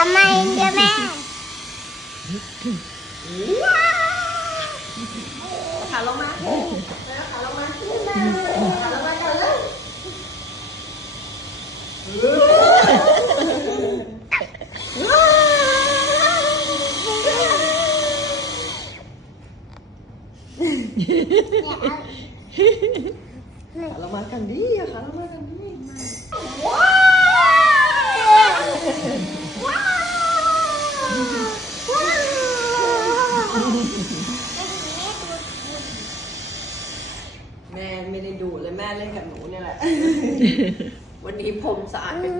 าใครเพิ่กันขาลงมาขาลงมาขาลงมากันเลยขาลงมากันดิขาลงมากันดิ แม่ไม่ได้ดูเลยแม่เล่นกับหนูเนี่ยแหละ วันนี้ผมสะอาดเป็น